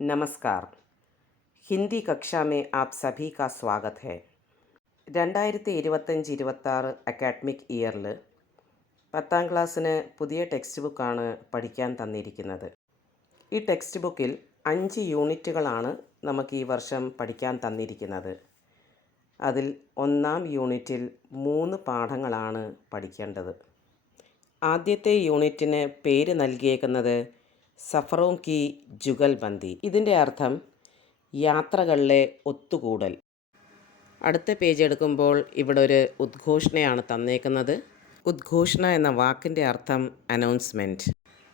नमस्कार। हिंदी कक्षा में आप सभी का स्वागत है। 2025-26 അക്കാഡമിക് ഇയറിൽ 10ാം ക്ലാസ്സിന് പുതിയ ടെക്സ്റ്റ് ബുക്കാണ് പഠിക്കാൻ തന്നിരിക്കുന്നത്. ഈ ടെക്സ്റ്റ് ബുക്കിൽ 5 യൂണിറ്റുകളാണ് നമുക്ക് ഈ വർഷം പഠിക്കാൻ തന്നിരിക്കുന്നത്. അതിൽ 1ാം യൂണിറ്റിൽ 3 പാഠങ്ങളാണ് പഠിക്കേണ്ടത്. ആദ്യത്തെ യൂണിറ്റിന് പേര് നൽകിയേക്കുന്നത് സഫറോം കി ജുഗൽബന്ദി. ഇതിൻ്റെ അർത്ഥം യാത്രകളിലെ ഒത്തുകൂടൽ. അടുത്ത പേജ് എടുക്കുമ്പോൾ ഇവിടെ ഒരു ഉദ്ഘോഷണയാണ് തന്നേക്കുന്നത്. ഉദ്ഘോഷണ എന്ന വാക്കിൻ്റെ അർത്ഥം അനൗൺസ്മെൻറ്റ്.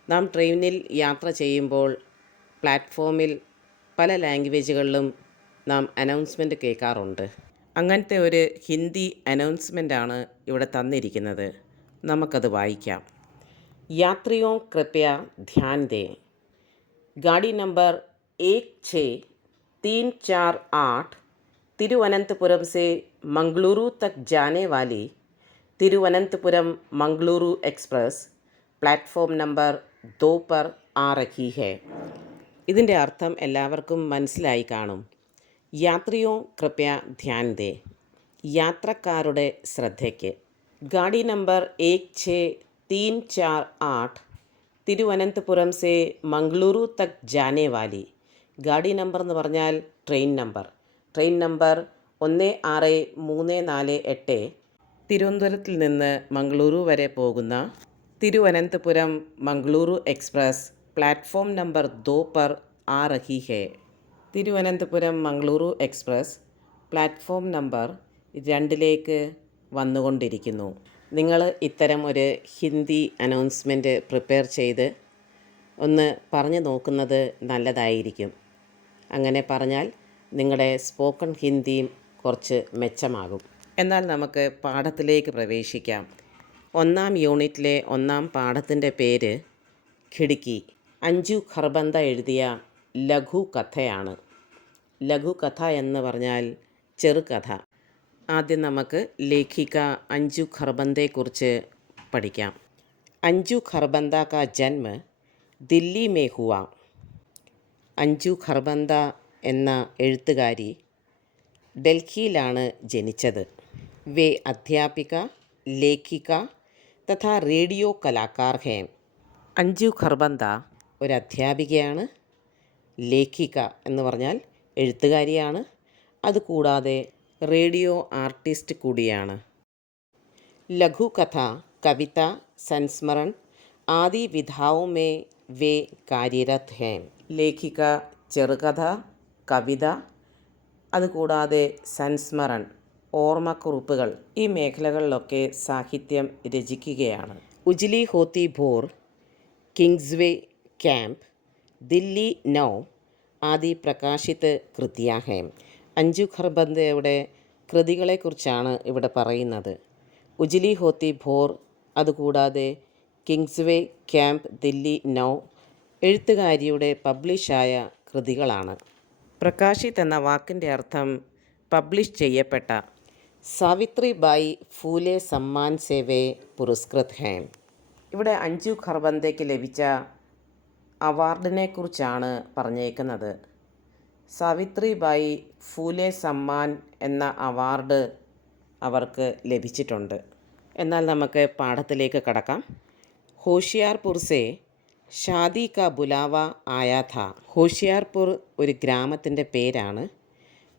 നാം ട്രെയിനിൽ യാത്ര ചെയ്യുമ്പോൾ പ്ലാറ്റ്ഫോമിൽ പല ലാംഗ്വേജുകളിലും നാം അനൗൺസ്മെൻറ്റ് കേൾക്കാറുണ്ട്. അങ്ങനത്തെ ഒരു ഹിന്ദി അനൗൺസ്മെൻറ്റാണ് ഇവിടെ തന്നിരിക്കുന്നത്. നമുക്കത് വായിക്കാം. यात्रियों कृपया ध्यान दें, गाड़ी नंबर 16348 तिरुवनंतपुरम से मंगलुरु तक जाने वाली Thiruvananthapuram Mangaluru express platform number 2 पर आ रही है. ഇതിൻ്റെ അർത്ഥം എല്ലാവർക്കും മനസ്സിലായി കാണും. യാത്രിയോ കൃപയ ധ്യാൻ ദേ, യാത്രക്കാരുടെ ശ്രദ്ധയ്ക്ക്. गाड़ी number 16348 Thiruvananthapuram say Mangaluru Tak Jane Valley. ഗാഡി നമ്പർ എന്ന് പറഞ്ഞാൽ ട്രെയിൻ നമ്പർ. ട്രെയിൻ നമ്പർ 16348 തിരുവനന്തപുരത്തിൽ നിന്ന് മംഗളൂരു വരെ പോകുന്ന Thiruvananthapuram Mangaluru express platform number 2 पर आ रही है. Thiruvananthapuram Mangaluru express platform number 2 വന്നുകൊണ്ടിരിക്കുന്നു. നിങ്ങൾ ഇത്തരം ഒരു ഹിന്ദി അനൗൺസ്മെൻറ്റ് പ്രിപ്പയർ ചെയ്ത് ഒന്ന് പറഞ്ഞു നോക്കുന്നത് നല്ലതായിരിക്കും. അങ്ങനെ പറഞ്ഞാൽ നിങ്ങളുടെ സ്പോക്കൺ ഹിന്ദിയും കുറച്ച് മെച്ചമാകും. എന്നാൽ നമുക്ക് പാഠത്തിലേക്ക് പ്രവേശിക്കാം. 1ാം യൂണിറ്റിലെ 1ാം പാഠത്തിൻ്റെ പേര് ഖിഡ്കി. അഞ്ജു ഖർബന്ദ എഴുതിയ ലഘു കഥയാണ്. ലഘു കഥ എന്ന് പറഞ്ഞാൽ ചെറുകഥ. ആദ്യം നമുക്ക് ലേഖിക അഞ്ജു ഖർബന്ദയെക്കുറിച്ച് പഠിക്കാം. അഞ്ജു ഖർബന്ദ കാ ജന്മ ദില്ലി മേ ഹുവ. അഞ്ജു ഖർബന്ദ എന്ന എഴുത്തുകാരി ഡൽഹിയിലാണ് ജനിച്ചത്. വേ അധ്യാപിക, ലേഖിക തഥാ റേഡിയോ കലാകാർ ഹേ. അഞ്ജു ഖർബന്ദ ഒരു അധ്യാപികയാണ്, ലേഖിക എന്ന് പറഞ്ഞാൽ എഴുത്തുകാരിയാണ്, അതുകൂടാതെ റേഡിയോ ആർട്ടിസ്റ്റ് കൂടിയാണ്. ലഘു കഥ, കവിത, സംസ്മരൺ ആദി വിധാओं में वे कार्यरत हैं. ലേഖിക ചെറുകഥ, കവിത, അതുകൂടാതെ സംസ്മരൺ ഓർമ്മക്കുറിപ്പുകൾ, ഈ മേഖലകളിലൊക്കെ സാഹിത്യം രചിക്കുകയാണ്. ഉജ്ലി ഹോത്തി Bhor, Kingsway camp, Delhi now ആദി പ്രകാശിത് കൃതിയാ ഹേ. അഞ്ജു ഖർബന്ദയുടെ കൃതികളെക്കുറിച്ചാണ് ഇവിടെ പറയുന്നത്. ഉജ്ലി ഹോത്തി ഭോർ, അതുകൂടാതെ കിങ്സ്വേ ക്യാമ്പ്, ദില്ലി നൗ എഴുത്തുകാരിയുടെ പബ്ലിഷായ കൃതികളാണ്. പ്രകാശിത് എന്ന വാക്കിൻ്റെ അർത്ഥം പബ്ലിഷ് ചെയ്യപ്പെട്ട. സാവിത്രിബായി ഫൂലെ സമ്മാൻ സേ വേ പുരസ്കൃത് ഹേ. ഇവിടെ അഞ്ജു ഖർബന്ദയ്ക്ക് ലഭിച്ച അവാർഡിനെക്കുറിച്ചാണ് പറഞ്ഞേക്കുന്നത്. സാവിത്രിബായി ഫൂലെ സമ്മാൻ എന്ന അവാർഡ് അവർക്ക് ലഭിച്ചിട്ടുണ്ട്. എന്നാൽ നമുക്ക് പാഠത്തിലേക്ക് കടക്കാം. ഹോഷിയാർപൂർ സേ ഷാദി കാ ബുലാവ ആയാ ഥാ. ഹോഷിയാർപൂർ ഒരു ഗ്രാമത്തിൻ്റെ പേരാണ്.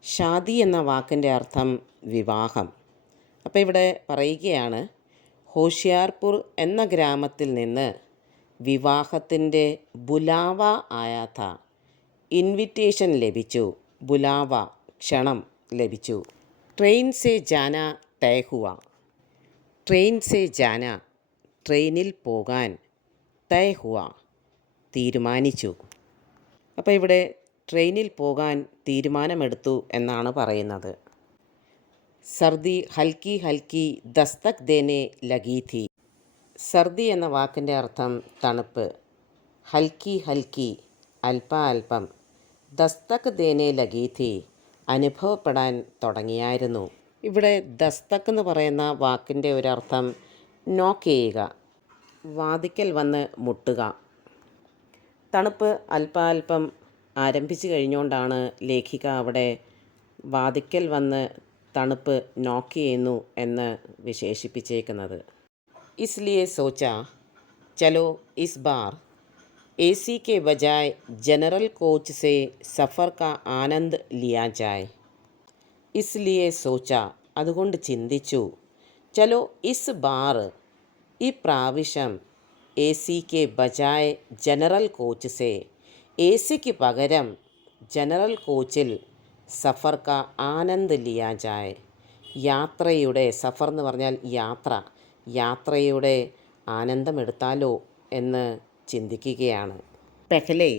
ഷാദി എന്ന വാക്കിൻ്റെ അർത്ഥം വിവാഹം. അപ്പോൾ ഇവിടെ പറയുകയാണ്, ഹോഷിയാർപൂർ എന്ന ഗ്രാമത്തിൽ നിന്ന് വിവാഹത്തിൻ്റെ ബുലാവ ആയാ ഥാ, ഇൻവിറ്റേഷൻ ലഭിച്ചു. ബുലാവ ക്ഷണം ലഭിച്ചു. ട്രെയിൻ സേ ജാന തയ ഹുവ. ട്രെയിൻ സേ ജാന ട്രെയിനിൽ പോകാൻ, തയ ഹുവ തീരുമാനിച്ചു. അപ്പോൾ ഇവിടെ ട്രെയിനിൽ പോകാൻ തീരുമാനമെടുത്തു എന്നാണ് പറയുന്നത്. സർദി ഹൽക്കി ഹൽക്കി ദസ്തക് ദേനെ ലഗി ഥി. സർദി എന്ന വാക്കിൻ്റെ അർത്ഥം തണുപ്പ്. ഹൽക്കി ഹൽക്കി അല്പ അല്പം, ദസ്തക് ദേനെ ലഗി ഥി അനുഭവപ്പെടാൻ തുടങ്ങിയായിരുന്നു. ഇവിടെ ദസ്തക് എന്ന് പറയുന്ന വാക്കിൻ്റെ ഒരർത്ഥം നോക്ക് ചെയ്യുക, വാതിക്കൽ വന്ന് മുട്ടുക. തണുപ്പ് അല്പാൽപ്പം ആരംഭിച്ചു കഴിഞ്ഞുകൊണ്ടാണ് ലേഖിക അവിടെ വാതിക്കൽ വന്ന് തണുപ്പ് നോക്ക് ചെയ്യുന്നു എന്ന് വിശേഷിപ്പിച്ചേക്കുന്നത്. ഇസ്ലിയെ സോച്ച ചലോ ഇസ് ബാർ एसी के बजाय जनरल कोच से सफ़र का ആനന്ദ് ലിയാ ജായ്. ഇസ്ലിയെ സോച്ച അതുകൊണ്ട് ചിന്തിച്ചു, ചലോ ഇസ് ബാർ ഈ പ്രാവശ്യം എ സിക്ക് ബജായ് ജനറൽ കോച്ച് സേ എ സിക്ക് പകരം ജനറൽ കോച്ചിൽ സഫർ കാ ആനന്ദ് ലിയാ ജായ് യാത്രയുടെ സഫർ എന്ന് പറഞ്ഞാൽ യാത്രയുടെ ആനന്ദമെടുത്താലോ എന്ന് ചിന്തിക്കുകയാണ്. പെഹ്ലെ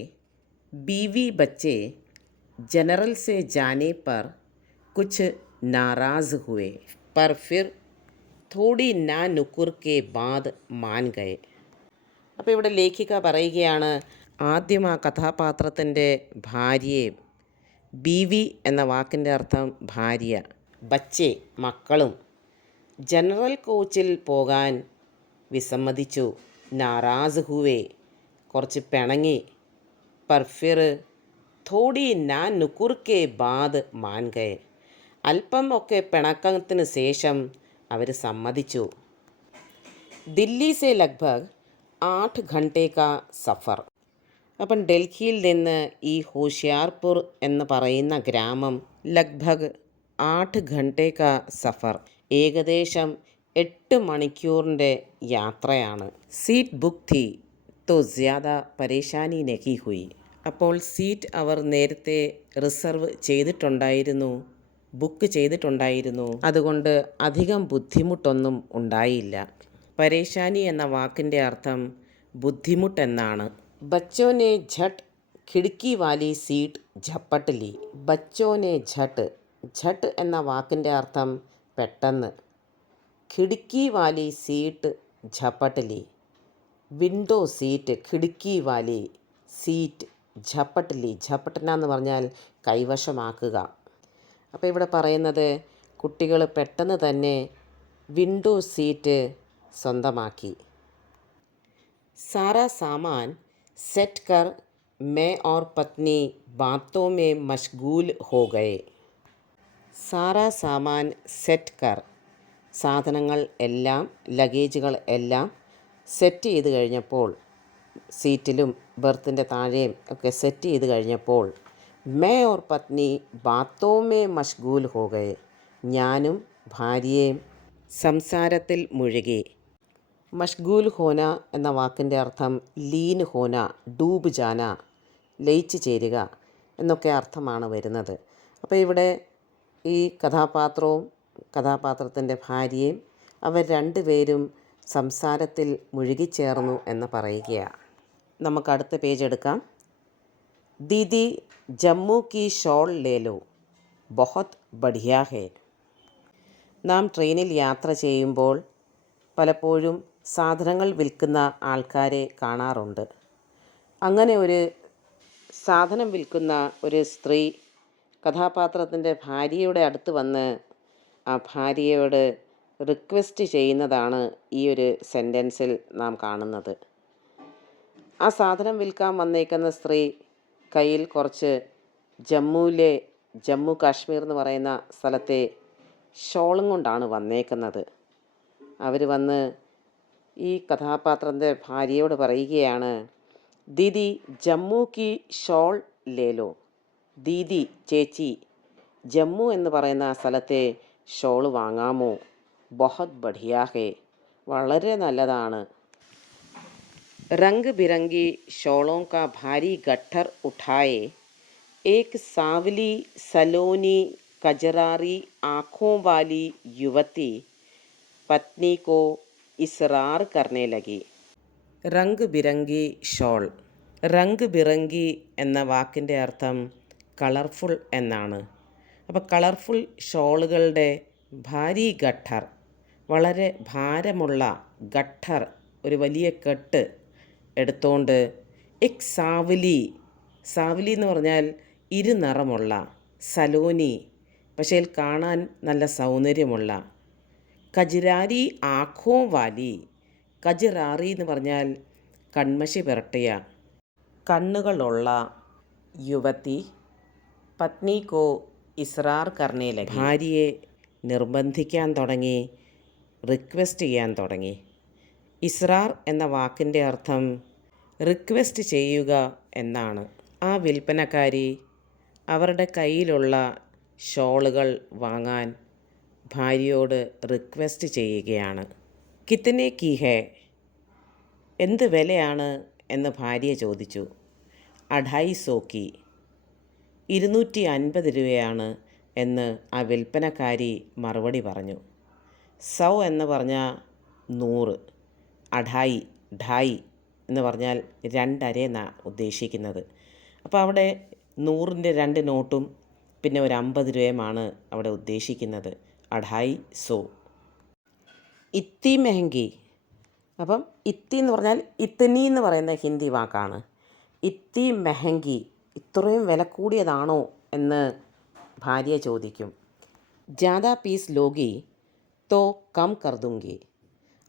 ബീവി ബच्चे जनरल से जाने पर कुछ नाराज़ हुए पर फिर थोड़ी ना नुकुर के बाद मान गए. അപ്പോൾ ഇവിടെ ലേഖിക പറയുകയാണ്, ആദ്യം ആ കഥാപാത്രത്തിൻ്റെ ഭാര്യയെ, ബീവി എന്ന വാക്കിൻ്റെ അർത്ഥം ഭാര്യ, ബच्चे മക്കളും ജനറൽ കോച്ചിൽ പോകാൻ വിസമ്മതിച്ചു. നാറാസ് ഹുവേ കുറച്ച് പിണങ്ങി. पर फिर थोड़ी ना नुकुर के बाद मान गए അല്പം ഒക്കെ പിണക്കത്തിന് ശേഷം അവർ സമ്മതിച്ചു. ദില്ലി സെ ലഗ്ഭഗ് 8 ഘണ്ടെ കാ സഫർ. അപ്പം ഡൽഹിയിൽ നിന്ന് ഈ ഹോഷിയാർപൂർ എന്ന് പറയുന്ന ഗ്രാമം ലഗ്ഭഗ് 8 ഘണ്ടെ കാ സഫർ ഏകദേശം 8 മണിക്കൂറിൻ്റെ യാത്രയാണ്. സീറ്റ് ബുക്ക് थी तो ज़्यादा परेशानी नहीं हुई. അപ്പോൾ സീറ്റ് അവർ നേരത്തെ റിസർവ് ചെയ്തിട്ടുണ്ടായിരുന്നു, ബുക്ക് ചെയ്തിട്ടുണ്ടായിരുന്നു. അതുകൊണ്ട് അധികം ബുദ്ധിമുട്ടൊന്നും ഉണ്ടായില്ല. പരേശാനി എന്ന വാക്കിൻ്റെ അർത്ഥം ബുദ്ധിമുട്ടെന്നാണ്. ബച്ചോനെ ഝട്ട് ഖിഡ്ക്കി വാലി സീറ്റ് ഝപ്പട്ട് ലി. ബച്ചോനെ ഝട്ട് എന്ന വാക്കിൻ്റെ അർത്ഥം പെട്ടെന്ന്. ഖിഡ്ക്കി വാലി സീറ്റ് ഝപ്പട്ട് ലി വിൻഡോ സീറ്റ്, ഖിഡ്ക്കി വാലി സീറ്റ് ഝപ്പട്ട് ലി. ഝപ്പട്ടന എന്ന് പറഞ്ഞാൽ കൈവശമാക്കുക. അപ്പോൾ ഇവിടെ പറയുന്നത് കുട്ടികൾ പെട്ടെന്ന് തന്നെ വിൻഡോ സീറ്റ് സ്വന്തമാക്കി. സാരാ സാമാൻ സെറ്റ് കർ मैं और पत्नी बातों में मशगूल हो गए. സാരാ സാമാൻ സെറ്റ് കർ സാധനങ്ങൾ എല്ലാം, ലഗേജുകൾ എല്ലാം സെറ്റ് ചെയ്ത് കഴിഞ്ഞപ്പോൾ, സീറ്റിലും ബർത്തിൻ്റെ താഴെയും ഒക്കെ സെറ്റ് ചെയ്ത് കഴിഞ്ഞപ്പോൾ, മേ ഓർ പത്നി ബാത്തോ മേ മഷ്ഗൂൽ ഹോ ഗയേ ഞാനും ഭാര്യയും സംസാരത്തിൽ മുഴുകി. മഷ്ഗൂൽ ഹോന എന്ന വാക്കിൻ്റെ അർത്ഥം ലീൻ ഹോന, ഡൂബ് ജാന, ലയിച്ചു ചേരുക എന്നൊക്കെ അർത്ഥമാണ് വരുന്നത്. അപ്പോൾ ഇവിടെ ഈ കഥാപാത്രവും കഥാപാത്രത്തിൻ്റെ ഭാര്യയും അവർ രണ്ടുപേരും സംസാരത്തിൽ മുഴുകിച്ചേർന്നു എന്ന് പറയുകയാണ്. നമുക്ക് അടുത്ത പേജ് എടുക്കാം. ദീദി ജമ്മു കി ഷോൾ ലേലോ ബഹുത് ബഢിയാ ഹേ. നാം ട്രെയിനിൽ യാത്ര ചെയ്യുമ്പോൾ പലപ്പോഴും സാധനങ്ങൾ വിൽക്കുന്ന ആൾക്കാരെ കാണാറുണ്ട്. അങ്ങനെ ഒരു സാധനം വിൽക്കുന്ന ഒരു സ്ത്രീ കഥാപാത്രത്തിൻ്റെ ഭാര്യയുടെ അടുത്ത് വന്ന് ആ ഭാര്യയോട് റിക്വസ്റ്റ് ചെയ്യുന്നതാണ് ഈ ഒരു സെൻറ്റൻസിൽ നാം കാണുന്നത്. ആ സാധനം വിൽക്കാൻ വന്നേക്കുന്ന സ്ത്രീ കയ്യിൽ കുറച്ച് ജമ്മു കാശ്മീർ എന്ന് പറയുന്ന സ്ഥലത്തെ ഷോളും കൊണ്ടാണ് വന്നേക്കുന്നത്. അവർ വന്ന് ഈ കഥാപാത്രത്തിൻ്റെ ഭാര്യയോട് പറയുകയാണ്, ദീദി ജമ്മു കി ഷോൾ ലേലോ. ദീദി ചേച്ചി, ജമ്മു എന്ന് പറയുന്ന സ്ഥലത്തെ ഷോൾ വാങ്ങാമോ? ബഹുത് ബഢിയാ ഹേ വളരെ നല്ലതാണ്. रंग बिरंगी शॉलों का भारी गट्ठर उठाए एक सांवली सलोनी कजरारी आँखों वाली युवती पत्नी को इसरार करने लगी. रंग बिरंगी ഷോൾ. റംഗ് ബിറങ്കി എന്ന വാക്കിൻ്റെ അർത്ഥം കളർഫുൾ എന്നാണ്. അപ്പോൾ കളർഫുൾ ഷോളുകളുടെ ഭാരി ഗഠർ, വളരെ ഭാരമുള്ള ഗഠർ, ഒരു വലിയ കെട്ട് എടുത്തുകൊണ്ട് എക് സാവലി, സാവലി എന്ന് പറഞ്ഞാൽ ഇരുനിറമുള്ള, സലോനി പക്ഷേ കാണാൻ നല്ല സൗന്ദര്യമുള്ള, കജരാരി ആഖോ വാലി, കജറാറി എന്ന് പറഞ്ഞാൽ കൺമഷി പുരട്ടിയ, കണ്ണുകളുള്ള, युवती പത്നി കോ ഇസ്രാർ കർണേ ലഗി. ഭാര്യയെ നിർബന്ധിക്കാൻ തുടങ്ങി, റിക്വസ്റ്റ് ചെയ്യാൻ തുടങ്ങി. ഇസ്രാർ എന്ന വാക്കിൻ്റെ അർത്ഥം റിക്വസ്റ്റ് ചെയ്യുക എന്നാണ്. ആ വിൽപ്പനക്കാരി അവരുടെ കയ്യിലുള്ള ഷോളുകൾ വാങ്ങാൻ ഭാര്യയോട് റിക്വസ്റ്റ് ചെയ്യുകയാണ്. കിത്തനെ കി ഹേ, എന്ത് വിലയാണ് എന്ന് ഭാര്യ ചോദിച്ചു. 250 की, 250 രൂപയാണ് എന്ന് ആ വിൽപ്പനക്കാരി മറുപടി പറഞ്ഞു. 100 എന്ന് പറഞ്ഞാൽ 100, അഢായി ഢായി എന്ന് പറഞ്ഞാൽ 2.5 എന്നാണ് ഉദ്ദേശിക്കുന്നത്. അപ്പോൾ അവിടെ 100ൻ്റെ 2 നോട്ടും പിന്നെ ഒരു 50 രൂപയുമാണ് അവിടെ ഉദ്ദേശിക്കുന്നത്. 250. ഇത്തി മെഹങ്കി, അപ്പം ഇത്തി എന്ന് പറഞ്ഞാൽ ഇത്തനി എന്ന് പറയുന്ന ഹിന്ദി വാക്കാണ്. ഇത്തി മെഹങ്കി, ഇത്രയും വില കൂടിയതാണോ എന്ന് ഭാര്യ ചോദിക്കും. ജാദാ പീസ് ലോഗി തോ കം കർദുങ്കി.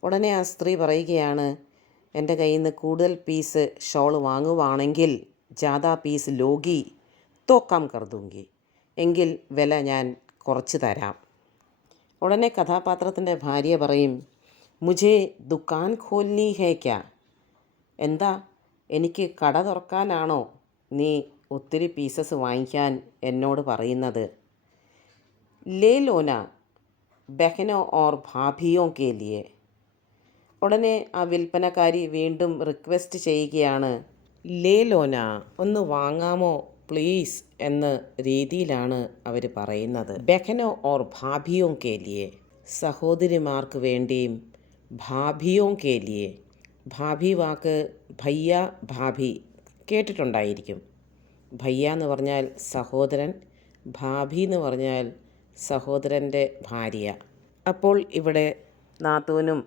ഉടനെ ആ സ്ത്രീ പറയുകയാണ്, എൻ്റെ കയ്യിൽ നിന്ന് കൂടുതൽ പീസ് ഷോൾ വാങ്ങുവാണെങ്കിൽ ജാദാ പീസ് ലോഗി തോ കം കർദുങ്കി, എങ്കിൽ വില ഞാൻ കുറച്ച് തരാം. ഉടനെ കഥാപാത്രത്തിൻ്റെ ഭാര്യ പറയും, മുझे ദുക്കാൻ ഖോൽനി ഹേ ക്യാ, എന്താ എനിക്ക് കട തുറക്കാനാണോ നീ ഒത്തിരി പീസസ് വാങ്ങിക്കാൻ എന്നോട് പറയുന്നത്? ലേ ലോന ബഹനോ ഓർ ഭാഭിയോ കെ ലിയെ. ഉടനെ ആ വിൽപ്പനക്കാരി വീണ്ടും റിക്വസ്റ്റ് ചെയ്യുകയാണ്, ലേ ലോന, ഒന്ന് വാങ്ങാമോ പ്ലീസ് എന്ന രീതിയിലാണ് അവർ പറയുന്നത്. ബഹനോ ഓർ ഭാഭിയോ കെ ലിയെ, സഹോദരിമാർക്ക് വേണ്ടിയും ഭാഭിയോ കെ ലിയെ. ഭാഭി വാക്ക് ഭയ്യ ഭാഭി കേട്ടിട്ടുണ്ടായിരിക്കും. ഭയ്യ എന്ന് പറഞ്ഞാൽ സഹോദരൻ, ഭാഭി എന്ന് പറഞ്ഞാൽ സഹോദരൻ്റെ ഭാര്യ. അപ്പോൾ ഇവിടെ നാത്തൂനും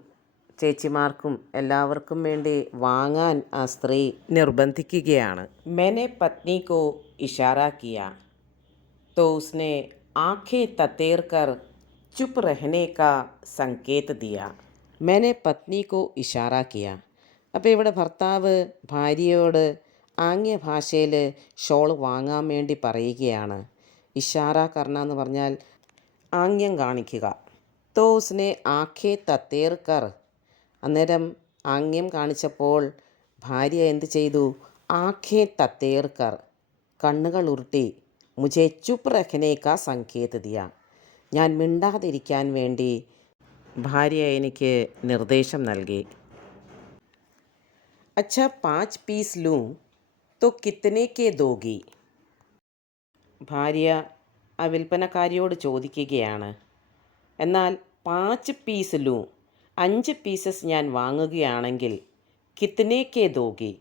ചേച്ചിമാർക്കും എല്ലാവർക്കും വേണ്ടി വാങ്ങാൻ ആ സ്ത്രീ നിർബന്ധിക്കുകയാണ്. मैंने पत्नी को इशारा किया तो उसने आंखें ततेर कर चुप रहने का संकेत दिया. मैंने पत्नी को इशारा किया. അപ്പോൾ ഇവിടെ ഭർത്താവ് ഭാര്യയോട് ആംഗ്യ ഭാഷയിൽ ഷോൾ വാങ്ങാൻ വേണ്ടി പറയുകയാണ്. ഇഷാര കർണ എന്ന് പറഞ്ഞാൽ ആംഗ്യം കാണിക്കുക. തോ ഉസ്നെ ആഖേ തത്തേർ കർ, അന്നേരം ആംഗ്യം കാണിച്ചപ്പോൾ ഭാര്യ എന്ത് ചെയ്തു? ആഖേ തത്തേർ കർ, കണ്ണുകൾ ഉരുട്ടി, മുझे ചുപ് രഖനെ കാ സങ്കേത് ദിയ, ഞാൻ മിണ്ടാതിരിക്കാൻ വേണ്ടി ഭാര്യ എനിക്ക് നിർദ്ദേശം നൽകി. अच्छा 5 पीस लूँ तो कितने के दोगी. ഭാര്യ ആ വിൽപ്പനക്കാരിയോട് ചോദിക്കുകയാണ്, എന്നാൽ 5 പീസ് ലൂ, 5 പീസസ് ഞാൻ വാങ്ങുകയാണെങ്കിൽ കിത്തനെ കെ ദോഗി,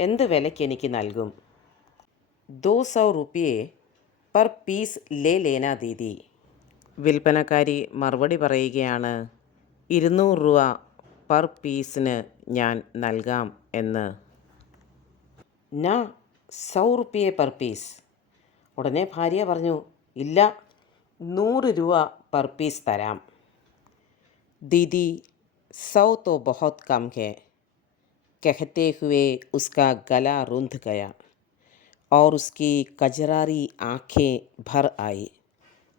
എന്ത് വിലയ്ക്ക് എനിക്ക് നൽകും? 200 रुपये पर പീസ് ലേ ലേന ദീദി. വിൽപ്പനക്കാരി മറുപടി പറയുകയാണ്, 200 രൂപ പെർ പീസിന് ഞാൻ നൽകാം എന്ന്. നാ 100 रुपये പെർ പീസ്. ഉടനെ ഭാര്യ പറഞ്ഞു, ഇല്ല, 100 രൂപ പെർ പീസ് തരാം. ദീദി 100 तो बहुत कम है, कहते हुए उसका गला रुंध गया और उसकी कजरारी आँखें भर आई.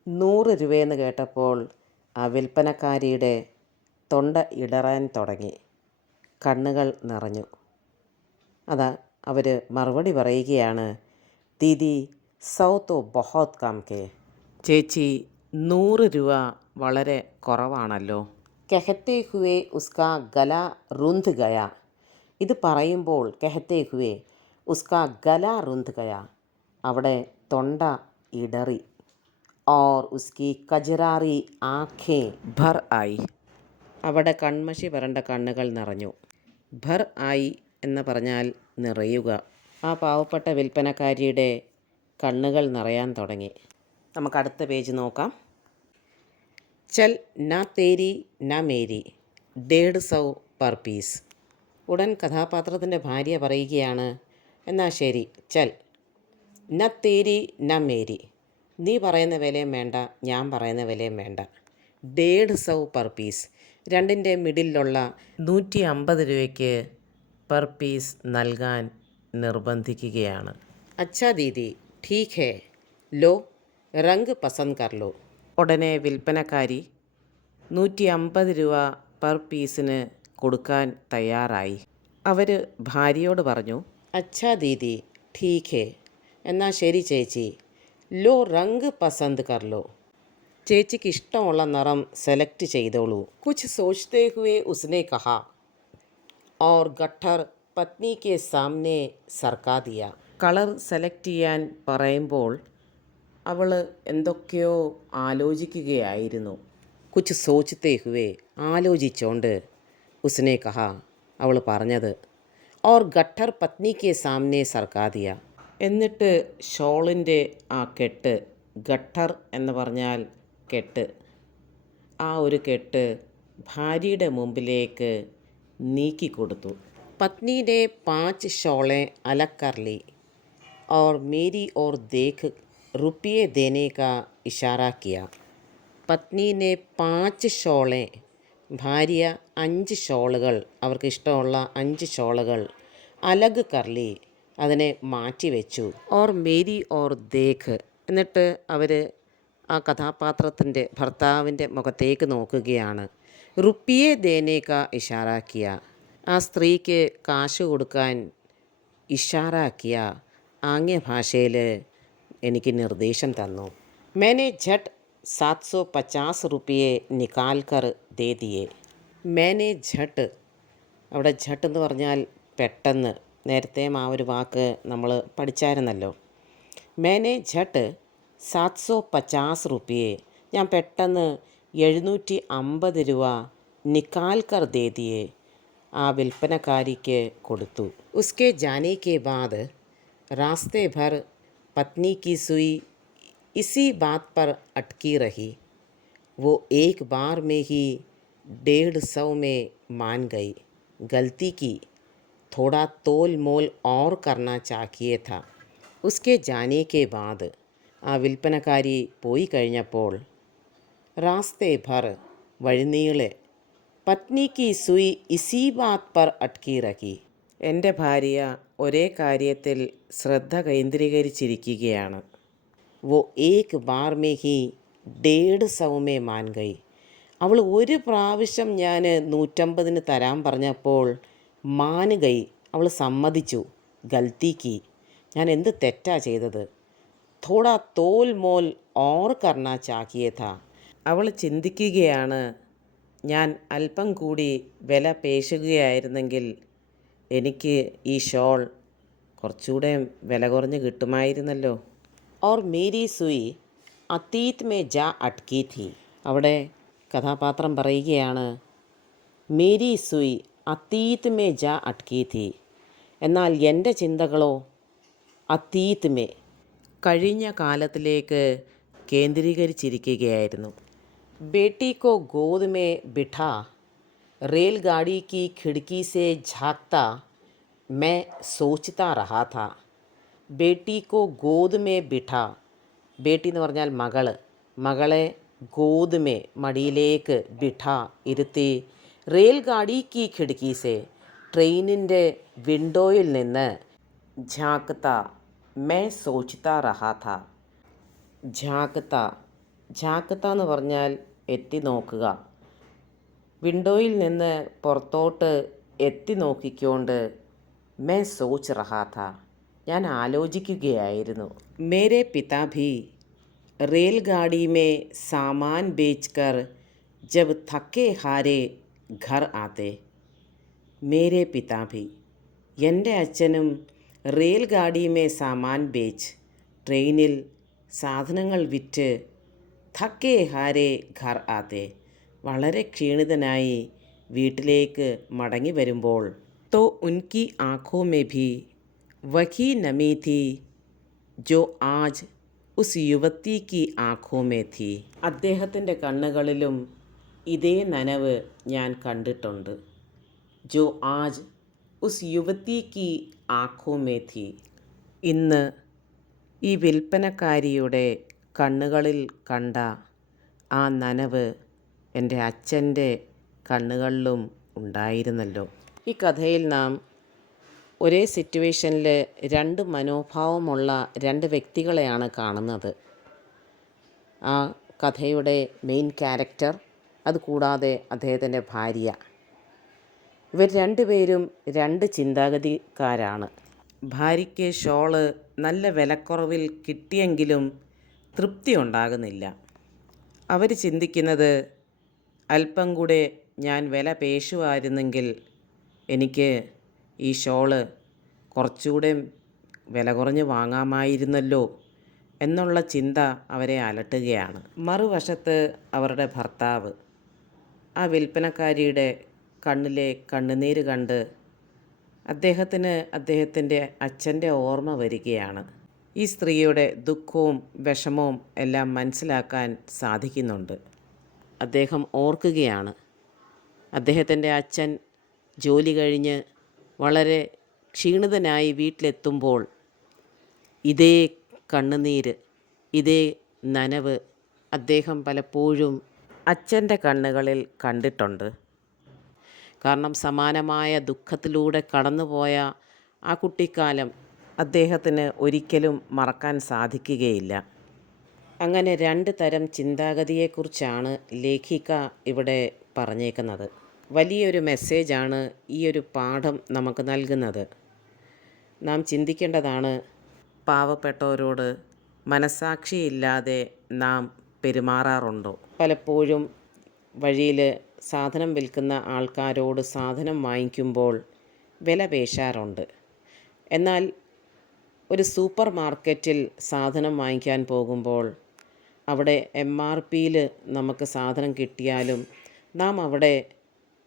100 രൂപയെന്ന് കേട്ടപ്പോൾ ആ വിൽപ്പനക്കാരിയുടെ തൊണ്ട ഇടറാൻ തുടങ്ങി, കണ്ണുകൾ നിറഞ്ഞു. അതാ അവർ മറുപടി പറയുകയാണ്, ദീദി 100 तो बहुत कम है, ചേച്ചി 100 രൂപ വളരെ കുറവാണല്ലോ. കെഹത്തെ ഹുവേ ഉസ്കാ ഗല റുന്ത് ഗയ, ഇത് പറയുമ്പോൾ കെഹത്തെ ഹുവേ ഉസ്കാ ഗല റുന്ത് ഗയ, അവിടെ തൊണ്ട ഇടറി. ഓർ ഉസ്കി കജറാറി ആഖേ ഭർ ആയി, അവിടെ കൺമഷി വരണ്ട കണ്ണുകൾ നിറഞ്ഞു. ഭർ ആയി എന്ന് പറഞ്ഞാൽ നിറയുക. ആ പാവപ്പെട്ട വിൽപ്പനക്കാരിയുടെ കണ്ണുകൾ നിറയാൻ തുടങ്ങി. നമുക്ക് അടുത്ത പേജ് നോക്കാം. ചൽ നാ തേരി നാ മേരി 150 പെർ പീസ്. ഉടൻ കഥാപാത്രത്തിൻ്റെ ഭാര്യ പറയുകയാണ്, എന്നാൽ ശരി, ചൽ ന തേരി ന മേരി, നീ പറയുന്ന വിലയും വേണ്ട, ഞാൻ പറയുന്ന വിലയും വേണ്ട. 150 പെർ പീസ്, രണ്ടിൻ്റെ മിഡിലുള്ള 150 രൂപയ്ക്ക് പെർ പീസ് നൽകാൻ നിർബന്ധിക്കുകയാണ്. അച്ഛാ ദീദി ഠീക്ക് ഹേ ലോ റംഗ് പസന്ദ് കർ ലോ. ഉടനെ വിൽപ്പനക്കാരി 150 രൂപ പെർ പീസിന് കൊടുക്കാൻ തയ്യാറായി. അവർ ഭാര്യയോട് പറഞ്ഞു, അച്ഛാ ദീദി ഠീക്ക് ഹേ, എന്നാൽ ശരി ചേച്ചി, ലോ റംഗ് പസന്ദ് കർ ലോ, ചേച്ചിക്ക് ഇഷ്ടമുള്ള നിറം സെലക്ട് ചെയ്തോളൂ. കുച്ച് സോച്തേ ഹുവേ ഉസ്നെ കഹാ ഓർ ഗട്ടർ പത്നി കെ സാമനെ സർക്കാ ദിയ. കളർ സെലക്ട് ചെയ്യാൻ പറയുമ്പോൾ അവൾ എന്തൊക്കെയോ ആലോചിക്കുകയായിരുന്നു. കുച്ച് സോച്തേ ഹുവേ, ആലോചിച്ചോണ്ട്, ഉസ്നെ കഹാ, അവൾ പറഞ്ഞത്, ഓർ ഗട്ടർ പത്നി കെ സാമനെ സർക്കാ ദിയ. എന്നിട്ട് ഷോളിൻ്റെ ആ കെട്ട്, ഗട്ടർ എന്ന് പറഞ്ഞാൽ കെട്ട്, ആ ഒരു കെട്ട് ഭാര്യയുടെ മുമ്പിലേക്ക് നീക്കിക്കൊടുത്തു. പത്നി ने 5 शॉलें अलग कर ली और मेरी ओर देख रुपये देने का इशारा किया. പത്നി ने 5 ഷോളെ, ഭാര്യ 5 ഷോളുകൾ, അവർക്ക് ഇഷ്ടമുള്ള 5 ഷോളുകൾ, അലഗ് കർലി, അതിനെ മാറ്റി വെച്ചു, ഓർ മേരി ഓർ ദേഖ്, എന്നിട്ട് അവർ ആ കഥാപാത്രത്തിൻ്റെ ഭർത്താവിൻ്റെ മുഖത്തേക്ക് നോക്കുകയാണ്. റുപ്പിയെ ദേനേക ഇഷാറാക്കിയ, ആ സ്ത്രീക്ക് കാശ് കൊടുക്കാൻ ഇഷാറാക്കിയ, ആംഗ്യ ഭാഷയിൽ എനിക്ക് നിർദ്ദേശം തന്നു. മേനെ ഝട്ട് 750 റുപ്പിയെ നിക്കാൽ കർ ദേ ദിയെ. മേനെ ഝട്ട്, അവിടെ ഝട്ട് എന്ന് പറഞ്ഞാൽ പെട്ടെന്ന്, നേരത്തെ ആ ഒരു വാക്ക് നമ്മൾ പഠിച്ചായിരുന്നല്ലോ. മേനെ ഝട്ട് 750 റുപ്പിയെ, ഞാൻ പെട്ടെന്ന് 750 രൂപ നിക്കാൽ കർ ദേ ദിയെ, ആ വിൽപ്പനക്കാരിക്ക് കൊടുത്തു. ഉസ്കെ ജാനെ കെ ബാദ് രാസ്തേ ഭർ പത്നി കി സുയി ഇസി ബാത് പർ അട്കി രഹി. वो एक बार में ही 150 में मान गई. गलती की, थोड़ा तोल मोल और करना चाहिए था. उसके जाने के बाद, ആ വിൽപ്പനക്കാരി പോയി കഴിഞ്ഞപ്പോൾ, റാസ്തേ ഭർ, വഴിനീളെ, പത്നി കി സുയി ഇസി ബാത് പർ അട്കി രഹി, എൻ്റെ ഭാര്യ ഒരേ കാര്യത്തിൽ ശ്രദ്ധ കേന്ദ്രീകരിച്ചിരിക്കുകയാണ്. वो एक बार में ही 150 में मान गई. അവൾ ഒരു പ്രാവശ്യം ഞാൻ 150 തരാൻ പറഞ്ഞപ്പോൾ മാൻ ഗൈ, അവൾ സമ്മതിച്ചു. ഗൽത്തിക്ക്, ഞാൻ എന്ത് തെറ്റാ ചെയ്തത്. തോടാ തോൽ മോൽ ഓർ കർണ ചാക്കിയേ താ, അവൾ ചിന്തിക്കുകയാണ്, ഞാൻ അല്പം കൂടി വില പേശുകയായിരുന്നെങ്കിൽ എനിക്ക് ഈ ഷോൾ കുറച്ചുകൂടെ വില കുറഞ്ഞ് കിട്ടുമായിരുന്നല്ലോ. ഓർ മേരി സുയി അതീത് മേ ജാ അട്കി ഥി. അവിടെ കഥാപാത്രം പറയുകയാണ്, മേരി സുയി അതീത് മേ ജാ അട്കി ഥി, എന്നാൽ എൻ്റെ ചിന്തകളോ അതീത് മേ, കഴിഞ്ഞ കാലത്തിലേക്ക് കേന്ദ്രീകരിച്ചിരിക്കുകയായിരുന്നു. ബേട്ടി കോ ഗോദ് മേ ബിഠാ റേൽഗാഡി കി ഖിड़की से झांकता मैं सोचता रहा था. ബേട്ടി കോ ഗോദ് മേ ബിഠാ, ബേട്ടി എന്ന് പറഞ്ഞാൽ മകള്, മകളെ ഗോദ് മേ, മടിയിലേക്ക്, ബിഠാ, ഇരുത്തി, റേൽഗാഡി കി ഖിड़की से, ട്രെയിനിൻ്റെ വിൻഡോയിൽ നിന്ന്, ഝാക്കത്ത മേ സോച്താ റഹാ താ. ഝാക്കത്ത, ഝാക്കത്ത എന്ന് പറഞ്ഞാൽ എത്തി നോക്കുക, വിൻഡോയിൽ നിന്ന് പുറത്തോട്ട് എത്തി നോക്കിക്കൊണ്ട്, മേ സോച്ച് റഹാ താ, ഞാൻ ആലോചിക്കുകയായിരുന്നു. മേരെ പിതാ ഭി റേൽഗാഡി മേ സാമാൻ ബേച്ച് കർ ജബ് തക്കെ ഹാരെ ഘർ ആത്തെ. മേരെ പിതാ ഭി, എൻ്റെ അച്ഛനും റേൽഗാഡി മേ സാമാൻ ബേച്ച്, ട്രെയിനിൽ സാധനങ്ങൾ വിറ്റ്, തക്കെ ഹാരെ ഘർ ആത്തെ, വളരെ ക്ഷീണിതനായി വീട്ടിലേക്ക് മടങ്ങി വരുമ്പോൾ, തോ ഉൻകി ആँखों में भी വഹി നമി थी जो आज उस युवती की आँखों में थी. അദ്ദേഹത്തിൻ്റെ കണ്ണുകളിലും ഇതേ നനവ് ഞാൻ കണ്ടിട്ടുണ്ട്. जो आज उस युवती की आँखों में थी. ഇന്ന് ഈ വിൽപ്പനക്കാരിയുടെ കണ്ണുകളിൽ കണ്ട ആ നനവ് എൻ്റെ അച്ഛൻ്റെ കണ്ണുകളിലും ഉണ്ടായിരുന്നല്ലോ. ഈ കഥയിൽ നാം ഒരേ സിറ്റുവേഷനിൽ രണ്ട് മനോഭാവമുള്ള രണ്ട് വ്യക്തികളെയാണ് കാണുന്നത്. ആ കഥയുടെ മെയിൻ ക്യാരക്ടർ, അതുകൂടാതെ അദ്ദേഹത്തിൻ്റെ ഭാര്യ. ഇവർ രണ്ടുപേരും രണ്ട് ചിന്താഗതിക്കാരാണ്. ഭാര്യയ്ക്ക് ഷോള് നല്ല വിലക്കുറവിൽ കിട്ടിയെങ്കിലും തൃപ്തി ഉണ്ടാകുന്നില്ല. അവർ ചിന്തിക്കുന്നത്, അല്പം കൂടെ ഞാൻ വില പേശുമായിരുന്നെങ്കിൽ എനിക്ക് ഈ ഷോള് കുറച്ചുകൂടെ വില കുറഞ്ഞ് വാങ്ങാമായിരുന്നല്ലോ എന്നുള്ള ചിന്ത അവരെ അലട്ടുകയാണ്. മറുവശത്ത് അവരുടെ ഭർത്താവ്. ആ വിൽപ്പനക്കാരിയുടെ കണ്ണിലെ കണ്ണുനീര് കണ്ട് അദ്ദേഹത്തിന് അദ്ദേഹത്തിൻ്റെ അച്ഛൻ്റെ ഓർമ്മ വരികയാണ്. ഈ സ്ത്രീയുടെ ദുഃഖവും വിഷമവും എല്ലാം മനസ്സിലാക്കാൻ സാധിക്കുന്നുണ്ട്. അദ്ദേഹം ഓർക്കുകയാണ്, അദ്ദേഹത്തിൻ്റെ അച്ഛൻ ജോലി കഴിഞ്ഞ് വളരെ ക്ഷീണിതനായി വീട്ടിലെത്തുമ്പോൾ ഇതേ കണ്ണുനീര്, ഇതേ നനവ് അദ്ദേഹം പലപ്പോഴും അച്ഛൻ്റെ കണ്ണുകളിൽ കണ്ടിട്ടുണ്ട്. കാരണം സമാനമായ ദുഃഖത്തിലൂടെ കടന്നുപോയ ആ കുട്ടിക്കാലം അദ്ദേഹത്തിന് ഒരിക്കലും മറക്കാൻ സാധിക്കുകയില്ല. അങ്ങനെ രണ്ട് തരം ചിന്താഗതിയെക്കുറിച്ചാണ് ലേഖിക ഇവിടെ പറഞ്ഞേക്കുന്നത്. വലിയൊരു മെസ്സേജാണ് ഈ ഒരു പാഠം നമുക്ക് നൽകുന്നത്. നാം ചിന്തിക്കേണ്ടതാണ്, പാവപ്പെട്ടവരോട് മനസ്സാക്ഷിയില്ലാതെ നാം പെരുമാറാറുണ്ടോ? പലപ്പോഴും വഴിയിൽ സാധനം വിൽക്കുന്ന ആൾക്കാരോട് സാധനം വാങ്ങിക്കുമ്പോൾ വില പേശാറുണ്ട്. എന്നാൽ ഒരു സൂപ്പർ മാർക്കറ്റിൽ സാധനം വാങ്ങിക്കാൻ പോകുമ്പോൾ അവിടെ MRPയിൽ നമുക്ക് സാധനം കിട്ടിയാലും നാം അവിടെ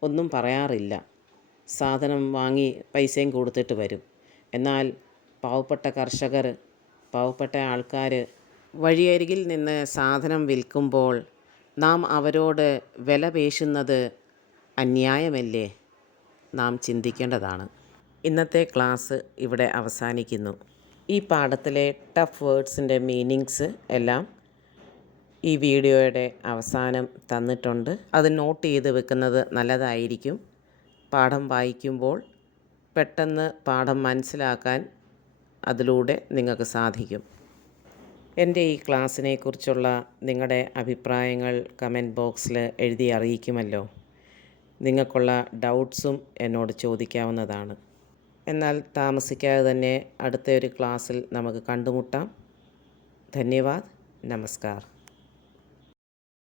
ഒന്നും പറയാറില്ല. സാധനം വാങ്ങി പൈസയും കൊടുത്തിട്ട് വരും. എന്നാൽ പാവപ്പെട്ട കർഷകർ, പാവപ്പെട്ട ആൾക്കാർ വഴിയരികിൽ നിന്ന് സാധനം വിൽക്കുമ്പോൾ നാം അവരോട് വില പേശുന്നത് അന്യായമല്ലേ? നാം ചിന്തിക്കേണ്ടതാണ്. ഇന്നത്തെ ക്ലാസ് ഇവിടെ അവസാനിക്കുന്നു. ഈ പാഠത്തിലെ ടഫ് വേർഡ്സിൻ്റെ മീനിങ്സ് എല്ലാം ഈ വീഡിയോയുടെ അവസാനം തന്നിട്ടുണ്ട്. അത് നോട്ട് ചെയ്ത് വെക്കുന്നത് നല്ലതായിരിക്കും. പാഠം വായിക്കുമ്പോൾ പെട്ടെന്ന് പാഠം മനസ്സിലാക്കാൻ അതിലൂടെ നിങ്ങൾക്ക് സാധിക്കും. എൻ്റെ ഈ ക്ലാസ്സിനെക്കുറിച്ചുള്ള നിങ്ങളുടെ അഭിപ്രായങ്ങൾ കമൻറ്റ് ബോക്സിൽ എഴുതി അറിയിക്കുമല്ലോ. നിങ്ങൾക്കുള്ള ഡൗട്ട്സും എന്നോട് ചോദിക്കാവുന്നതാണ്. എന്നാൽ താമസിക്കാതെ തന്നെ അടുത്ത ഒരു ക്ലാസ്സിൽ നമുക്ക് കണ്ടുമുട്ടാം. ധന്യവാദ്. നമസ്കാർ.